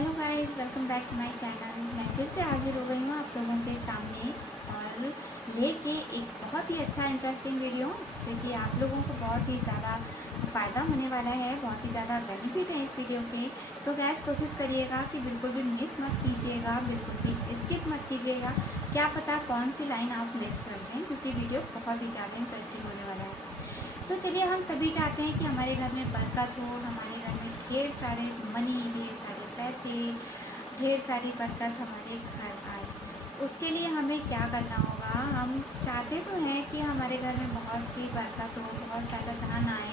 Hello guys, welcome back to my channel. मैं फिर से हाजिर हो गई हूँ आप लोगों के सामने और लेके एक बहुत ही अच्छा इंटरेस्टिंग वीडियो, जिससे कि आप लोगों को बहुत ही ज़्यादा फ़ायदा होने वाला है, बहुत ही ज़्यादा बेनिफिट है इस वीडियो के। तो गैस कोशिश करिएगा कि बिल्कुल भी मिस मत कीजिएगा, बिल्कुल भी स्किप मत कीजिएगा। क्या पता कौन सी लाइन आप मिस कर दें, क्योंकि वीडियो बहुत ही ज़्यादा इंटरेस्टिंग होने वाला है। तो चलिए, हम सभी चाहते हैं कि हमारे घर में बरकत हो, हमारे घर में ढेर सारे मनी, ढेर सारे पैसे, ढेर सारी बरकत हमारे घर आए। उसके लिए हमें क्या करना होगा? हम चाहते तो हैं कि हमारे घर में बहुत सी बरकत हो, बहुत सारा धन आए,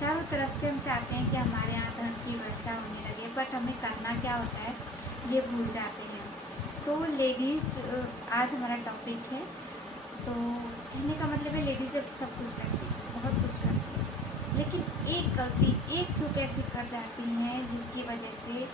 चारों तरफ से हम चाहते हैं कि हमारे यहाँ धन की वर्षा होने लगे, बट हमें करना क्या होता है ये भूल जाते हैं। तो लेडीज़ आज हमारा टॉपिक है। तो कहने का मतलब है, लेडीज़ अब सब कुछ करती हैं, बहुत कुछ करती हैं, लेकिन एक गलती, एक चूक ऐसी कर जाती हैं जिसकी वजह से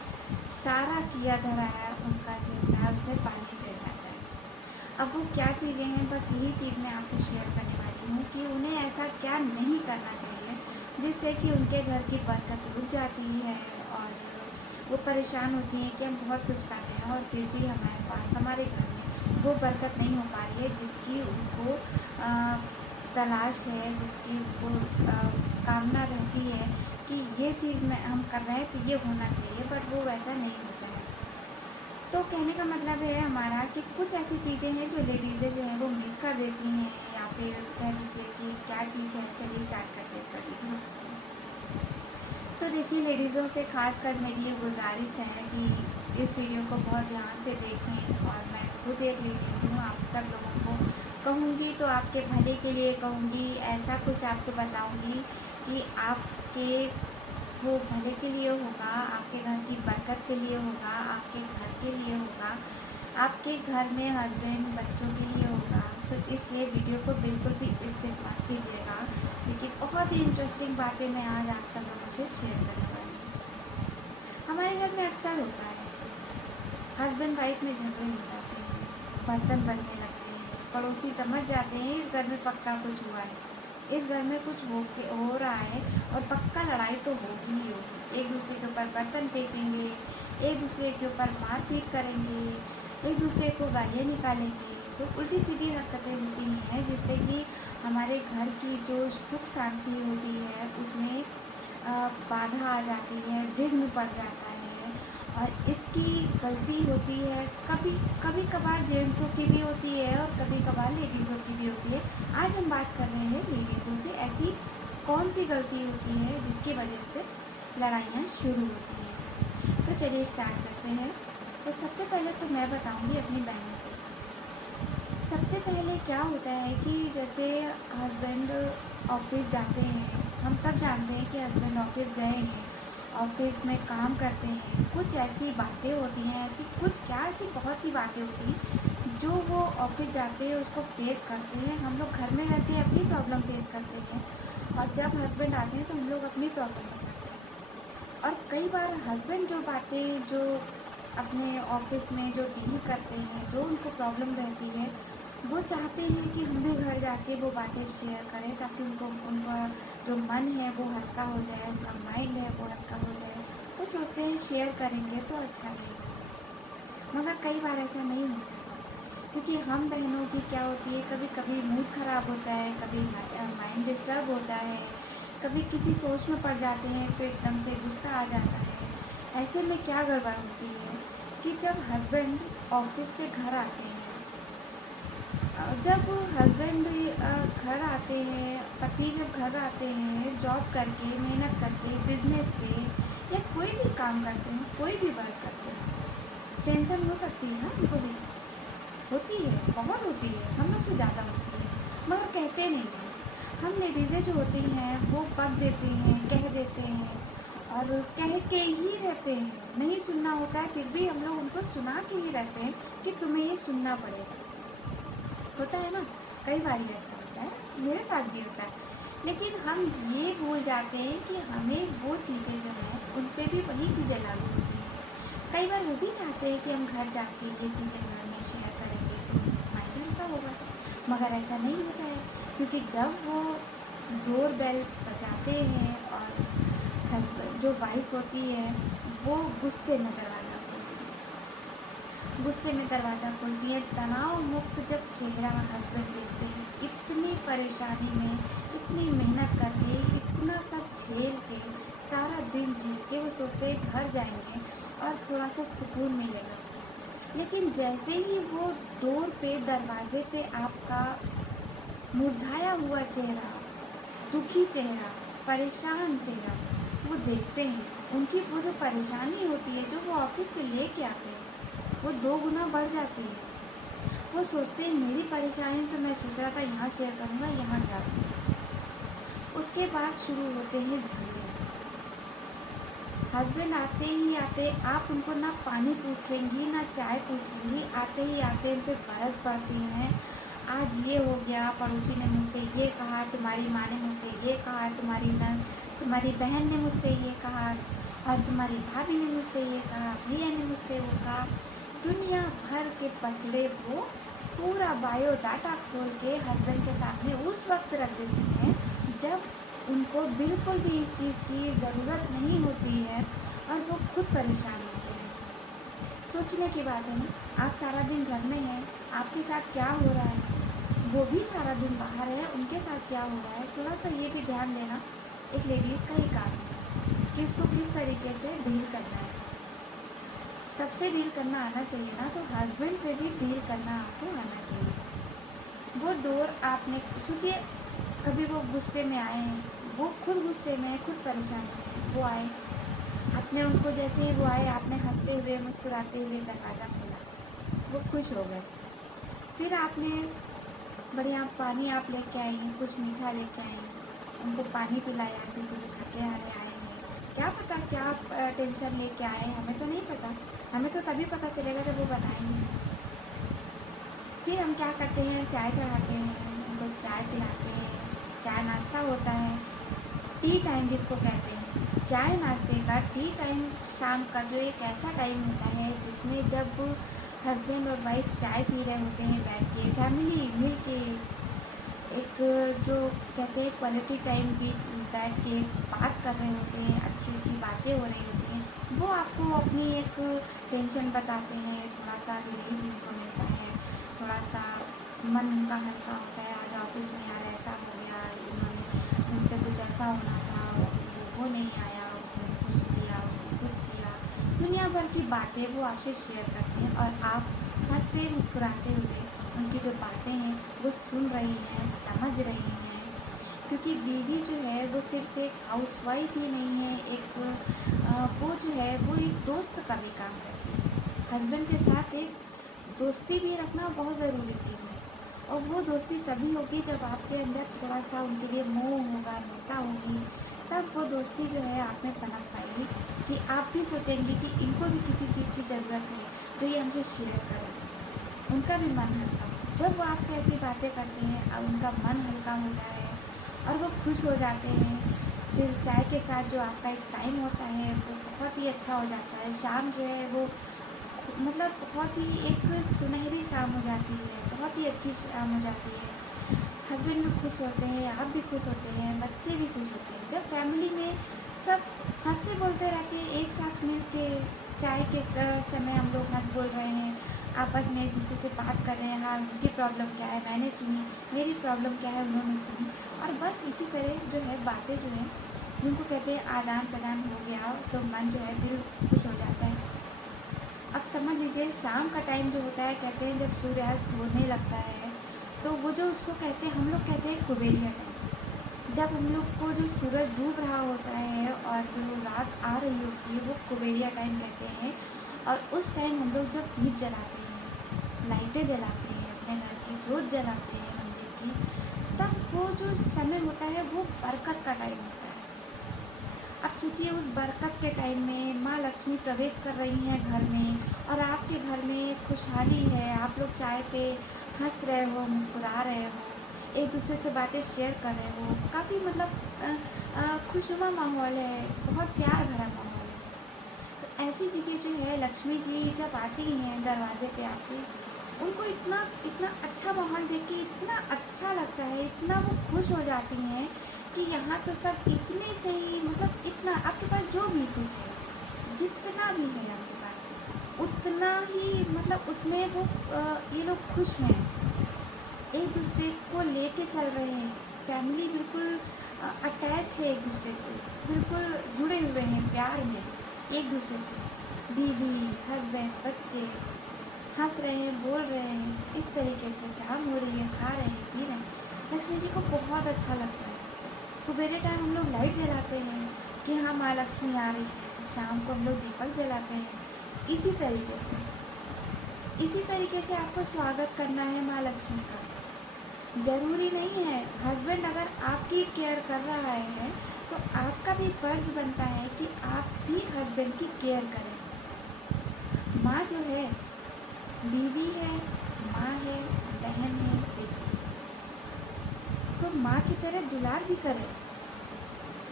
सारा किया धराया उनका जो होता है उसमें पानी फिर जाता है। अब वो क्या चीज़ें हैं, बस यही चीज़ मैं आपसे शेयर करने वाली हूँ कि उन्हें ऐसा क्या नहीं करना चाहिए जिससे कि उनके घर की बरकत रुक जाती है और वो परेशान होती हैं कि हम बहुत कुछ कर रहे हैं और फिर भी हमारे पास, हमारे घर में वो बरकत नहीं हो पा रही है जिसकी उनको तलाश है, जिसकी उनको कामना रहती है कि ये चीज़ में हम कर रहे हैं तो ये होना चाहिए, बट वो वैसा नहीं होता है। तो कहने का मतलब है हमारा कि कुछ ऐसी चीज़ें हैं जो लेडीज़ें जो हैं वो मिस कर देती हैं, या फिर कह दीजिए कि क्या चीज़ है। चलिए स्टार्ट करते हैं वीडियो। तो देखिए, लेडीज़ों से खास कर मेरी ये गुजारिश है कि इस वीडियो को बहुत ध्यान से देखें, और मैं खुद एक लेडीज़ हूँ, आप सब लोगों को कहूँगी तो आपके भले के लिए कहूँगी, ऐसा कुछ आपको बताऊँगी कि आपके वो भले के लिए होगा, आपके घर की बरकत के लिए होगा, आपके घर के लिए होगा, आपके घर में हस्बैंड बच्चों के लिए होगा। तो इसलिए वीडियो को बिल्कुल भी स्किप मत कीजिएगा, क्योंकि बहुत ही इंटरेस्टिंग बातें मैं आज आप सब लोगों से शेयर करने वाली हूँ। हमारे घर में अक्सर होता है, हस्बैंड वाइफ में झगड़े हो जाते हैं, बर्तन बजने लगते हैं, पड़ोसी समझ जाते हैं इस घर में पक्का कुछ हुआ है, इस घर में कुछ हो रहा है, और पक्का लड़ाई तो होगी ही होगी। एक दूसरे के ऊपर बर्तन फेंकेंगे, एक दूसरे के ऊपर मारपीट करेंगे, एक दूसरे को गालियाँ निकालेंगे। तो उल्टी सीधी हरकतें होती हैं, जिससे कि हमारे घर की जो सुख शांति होती है उसमें बाधा आ जाती है, विघ्न पड़ जाता है। और इसकी गलती होती है, कभी कभी कभार जेंट्सों की भी होती है और कभी कभार लेडीज़ों की भी होती है। आज हम बात कर रहे हैं लेडीज़ों से, ऐसी कौन सी गलती होती है जिसकी वजह से लड़ाइयाँ शुरू होती हैं। तो चलिए स्टार्ट करते हैं। तो सबसे पहले तो मैं बताऊंगी अपनी बहनों को। सबसे पहले क्या होता है कि जैसे हस्बैंड ऑफिस जाते हैं, हम सब जानते हैं कि हस्बैंड ऑफिस गए हैं, ऑफिस में काम करते हैं, कुछ ऐसी बातें होती हैं, ऐसी कुछ क्या, ऐसी बहुत सी बातें होती हैं जो वो ऑफिस जाते हैं उसको फेस करते हैं। हम लोग घर में रहते हैं, अपनी प्रॉब्लम फेस करते हैं, और जब हस्बैंड आते हैं तो हम लोग अपनी प्रॉब्लम बताते हैं। और कई बार हस्बैंड जो बातें, जो अपने ऑफिस में जो डील करते हैं, जो उनको प्रॉब्लम रहती है, वो चाहते हैं कि हम भी घर जाके वो बातें शेयर करें, ताकि उनका जो मन है वो हल्का हो जाए, उनका माइंड है वो हल्का हो जाए। वो सोचते हैं शेयर करेंगे तो अच्छा रहेगा, मगर कई बार ऐसा नहीं होता, क्योंकि हम बहनों की क्या होती है, कभी कभी मूड ख़राब होता है, कभी माइंड डिस्टर्ब होता है, कभी किसी सोच में पड़ जाते हैं तो एकदम से गुस्सा आ जाता है। ऐसे में क्या गड़बड़ होती है कि जब हस्बैंड ऑफिस से घर आते हैं, जब हस्बैंड घर आते हैं, पति जब घर आते हैं जॉब करके, मेहनत करके, बिजनेस से, या कोई भी काम करते हैं, कोई भी वर्क करते हैं, टेंशन हो सकती है ना उनको भी, होती है, बहुत होती है, हम लोग से ज़्यादा होती है, मगर कहते नहीं हैं। हम लेडीज़ें जो होती हैं वो पक देती हैं, कह देते हैं, और कह के ही रहते हैं, नहीं सुनना होता है फिर भी हम लोग उनको सुना के ही रहते हैं कि तुम्हें ये सुनना पड़ेगा। होता है ना, कई बार ऐसा होता है, मेरे साथ भी होता है। लेकिन हम ये भूल जाते हैं कि हमें वो चीज़ें जो हैं उन पे भी वही चीज़ें लागू होती हैं। कई बार वो भी चाहते हैं कि हम घर जाके ये चीज़ें घर में शेयर करेंगे तो माइंड हल्का होगा, मगर ऐसा नहीं होता है, क्योंकि जब वो डोर बेल बजाते हैं और हस्बैंड, जो वाइफ होती है, वो गुस्से में दरवाज़ा गुस्से में दरवाज़ा खोलती हैं। तनाव मुक्त जब चेहरा हस्बैंड देखते हैं, इतनी परेशानी में, इतनी मेहनत करके, इतना सब झेल के, सारा दिन झेल के वो सोचते हैं घर जाएंगे और थोड़ा सा सुकून मिलेगा। लेकिन जैसे ही वो डोर पे, दरवाजे पे आपका मुरझाया हुआ चेहरा, दुखी चेहरा, परेशान चेहरा वो देखते हैं, उनकी वो जो परेशानी होती है, जो वो ऑफिस से लेके आते हैं, वो 2 गुना बढ़ जाती है। वो सोचते हैं मेरी परेशानी तो मैं सोच रहा था यहाँ शेयर करूँगा, यहाँ क्या करूँगा। उसके बाद शुरू होते हैं झगड़े। हस्बैंड आते ही आते, आप उनको ना पानी पूछेंगी ना चाय पूछेंगी, आते ही आते उन पर बरस पड़ती हैं। आज ये हो गया, पड़ोसी ने मुझसे ये कहा, तुम्हारी माँ ने मुझसे ये कहा, तुम्हारी बहन ने मुझसे ये कहा, और तुम्हारी भाभी ने मुझसे ये कहा, भैया ने मुझसे वो कहा। दुनिया भर के पचड़े वो पूरा बायोडाटा खोल के हस्बैंड के सामने उस वक्त रख देती हैं जब उनको बिल्कुल भी इस चीज़ की ज़रूरत नहीं होती है और वो खुद परेशान होते हैं। सोचने की बात है ना, आप सारा दिन घर में हैं, आपके साथ क्या हो रहा है, वो भी सारा दिन बाहर है, उनके साथ क्या हो रहा है। थोड़ा सा ये भी ध्यान देना एक लेडीज़ का ही काम है कि उसको किस तरीके से डील करना है। सबसे डील करना आना चाहिए ना, तो हस्बैंड से भी डील करना आपको आना चाहिए। वो डोर आपने सोचिए, कभी वो गुस्से में आए हैं, वो खुद गुस्से में, खुद परेशान हैं, वो आए, आपने उनको जैसे ही वो आए, आपने हंसते हुए मुस्कुराते हुए दरवाज़ा खोला, वो खुश हो गए। फिर आपने बढ़िया पानी आप लेके आए हैं, कुछ मीठा लेके आए हैं, उनको पानी पिलाया क्योंकि वो थके हारे आए हैं। क्या पता क्या टेंशन लेके आए हैं, हमें तो नहीं पता, हमें तो तभी पता चलेगा जब वो बताएंगे। फिर हम क्या करते हैं, चाय चढ़ाते हैं, उनको चाय पिलाते हैं। चाय नाश्ता होता है, टी टाइम जिसको कहते हैं। चाय नाश्ते का टी टाइम शाम का जो एक ऐसा टाइम होता है जिसमें जब हस्बैंड और वाइफ चाय पी रहे होते हैं बैठ के, फैमिली मिल के, एक जो कहते हैं क्वालिटी टाइम भी बैठ के बात कर रहे होते हैं, अच्छी अच्छी बातें हो रही होती हैं, वो आपको अपनी एक टेंशन बताते हैं, थोड़ा सा रिलीफ उनको मिलता है, थोड़ा सा मन उनका हल्का होता है। आज ऑफिस में यार ऐसा हो गया, उन्होंने उनसे कुछ ऐसा होना था, वो नहीं आया, उसने कुछ किया, उसने कुछ किया, दुनिया भर की बातें वो आपसे शेयर करते हैं और आप हंसते मुस्कुराते हुए उनकी जो बातें हैं वो सुन रही हैं, समझ रही हैं। क्योंकि बीवी जो है वो सिर्फ एक हाउसवाइफ ही नहीं है, वो जो है वो एक दोस्त का भी काम करती है। हस्बैंड के साथ एक दोस्ती भी रखना बहुत ज़रूरी चीज़ है, और वो दोस्ती तभी होगी जब आपके अंदर थोड़ा सा उनके लिए मोह होगा, ममता होगी, तब वो दोस्ती जो है आप में पनप पाएगी कि आप भी सोचेंगे कि इनको भी किसी चीज़ की ज़रूरत है जो ये हमसे शेयर करें, उनका भी मन हल्का हो। जब वो आपसे ऐसी बातें करते हैं और उनका मन हल्का होता है और वो खुश हो जाते हैं, फिर चाय के साथ जो आपका एक टाइम होता है वो बहुत ही अच्छा हो जाता है। शाम जो है वो मतलब बहुत ही एक सुनहरी शाम हो जाती है, बहुत ही अच्छी शाम हो जाती है। हस्बैंड भी खुश होते हैं, आप भी खुश होते हैं, बच्चे भी खुश होते हैं। जब फैमिली में सब हंसते बोलते रहते हैं, एक साथ मिल के चाय के समय हम लोग हंस बोल रहे हैं, आपस में एक दूसरे से बात कर रहे हैं, हाँ उनकी प्रॉब्लम क्या है मैंने सुनी, मेरी प्रॉब्लम क्या है उन्होंने सुनी, और बस इसी तरह जो है बातें जो हैं जिनको कहते हैं आदान प्रदान हो गया, तो मन जो है दिल खुश हो जाता है। अब समझ लीजिए शाम का टाइम जो होता है, कहते हैं जब सूर्यास्त होने लगता है, तो वो जो उसको कहते हैं, हम लोग कहते हैं कुबेरिया टाइम, जब हम लोग को जो सूरज डूब रहा होता है और जो रात आ रही होती है वो कुबेरिया टाइम कहते हैं। और उस टाइम हम लोग जब दीप जलाते हैं, लाइटें जलाते हैं, अपने घर की जोत जलाते हैं मंदिर की, तब वो जो समय होता है वो बरकत का टाइम होता है। अब सोचिए उस बरकत के टाइम में माँ लक्ष्मी प्रवेश कर रही हैं घर में, और आपके घर में खुशहाली है, आप लोग चाय पे हंस रहे हो, मुस्कुरा रहे हो, एक दूसरे से बातें शेयर कर रहे हो, काफ़ी मतलब खुशनुमा माहौल है, बहुत प्यार भरा माहौल है। तो ऐसी जगह जो है लक्ष्मी जी जब आती हैं दरवाजे पे आके, उनको इतना इतना अच्छा माहौल देख के इतना अच्छा लगता है, इतना वो खुश हो जाती हैं कि यहाँ तो सब इतने से ही, मतलब इतना आपके पास जो भी कुछ है, जितना भी है आपके पास, उतना कितना ही मतलब उसमें वो ये लोग खुश हैं, एक दूसरे को लेके चल रहे हैं, फैमिली बिल्कुल अटैच है एक दूसरे से, बिल्कुल जुड़े हुए हैं प्यार में एक दूसरे से, बीवी हस्बैंड बच्चे हंस रहे हैं, बोल रहे हैं, इस तरीके से शाम हो रही है, खा रहे हैं, पी रहे हैं। लक्ष्मी जी को बहुत अच्छा लगता है। सुबेरे टाइम हम लोग लाइट जलाते हैं कि हाँ माँ लक्ष्मी आ रही है, शाम को हम लोग दीपक जलाते हैं। इसी तरीके से आपको स्वागत करना है माँ लक्ष्मी का। ज़रूरी नहीं है, हस्बैंड अगर आपकी केयर कर रहा है तो आपका भी फ़र्ज़ बनता है कि आप भी हस्बैंड की केयर करें। माँ जो है बीवी है, माँ है, बहन है, बेटी, तो माँ की तरह दुलार भी करें,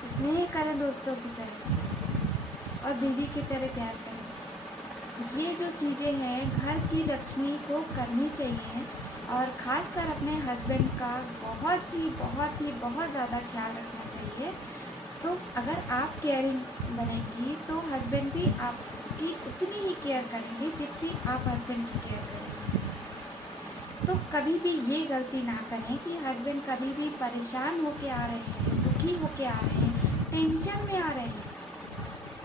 स्नेह करें दोस्तों की तरह, और बीवी की तरह प्यार करें। ये जो चीज़ें हैं घर की लक्ष्मी को करनी चाहिए, और ख़ासकर अपने हस्बैंड का बहुत ज़्यादा ख्याल रखना चाहिए। तो अगर आप केयरिंग बनेंगी तो हस्बैंड भी आपकी उतनी ही केयर करेंगे जितनी आप हस्बैंड की केयर करेंगे। तो कभी भी ये गलती ना करें कि हस्बैंड कभी भी परेशान होके आ रहे हैं, दुखी होके आ रहे हैं, टेंशन में आ रहे हैं,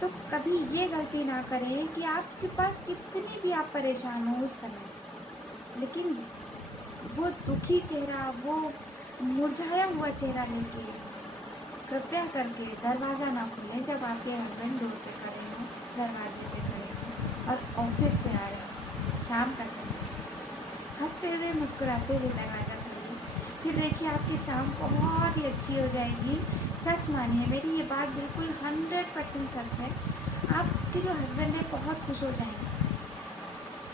तो कभी ये गलती ना करें कि आपके पास कितनी भी आप परेशान हो उस समय, लेकिन वो दुखी चेहरा, वो मुरझाया हुआ चेहरा लेके कृपया करके दरवाज़ा ना खोलें जब आपके हस्बैंड डोर पे खड़े हों, दरवाजे पे खड़े हों और ऑफिस से आ रहे हों, शाम का समय, हंसते हुए मुस्कुराते हुए दरवाज़ा खोलें। फिर देखिए आपकी शाम बहुत ही अच्छी हो जाएगी। सच मानिए, मेरी ये बात बिल्कुल 100% सच है। आपके जो हस्बैंड है बहुत खुश हो जाएंगे,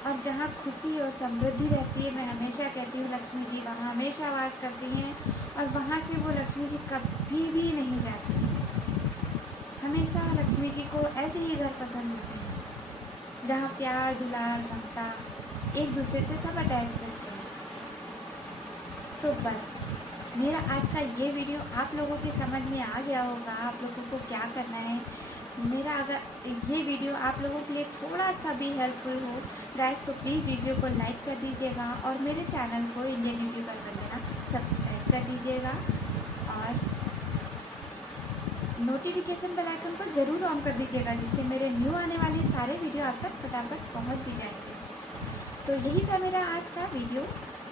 और जहाँ खुशी और समृद्धि रहती है, मैं हमेशा कहती हूँ लक्ष्मी जी वहाँ हमेशा वास करती हैं, और वहाँ से वो लक्ष्मी जी कभी भी नहीं जाती। हमेशा लक्ष्मी जी को ऐसे ही घर पसंद होते हैं जहाँ प्यार दुलार ममता एक दूसरे से सब अटैच रहते हैं। तो बस मेरा आज का ये वीडियो आप लोगों के समझ में आ गया होगा, आप लोगों को क्या करना है। मेरा अगर ये वीडियो आप लोगों के लिए थोड़ा सा भी हेल्पफुल हो गाइस, तो प्लीज़ वीडियो को लाइक कर दीजिएगा, और मेरे चैनल को इंडियन यूट्यूबर वंदना सब्सक्राइब कर दीजिएगा, और नोटिफिकेशन बेल आइकन को ज़रूर ऑन कर दीजिएगा, जिससे मेरे न्यू आने वाले सारे वीडियो आप तक फटाफट पहुंच भी जाएंगे। तो यही था मेरा आज का वीडियो,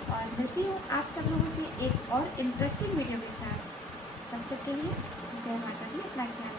और मिलती हूँ आप सब लोगों से एक और इंटरेस्टिंग वीडियो के साथ। तब तक के लिए जय माता दी, अपना ख्याल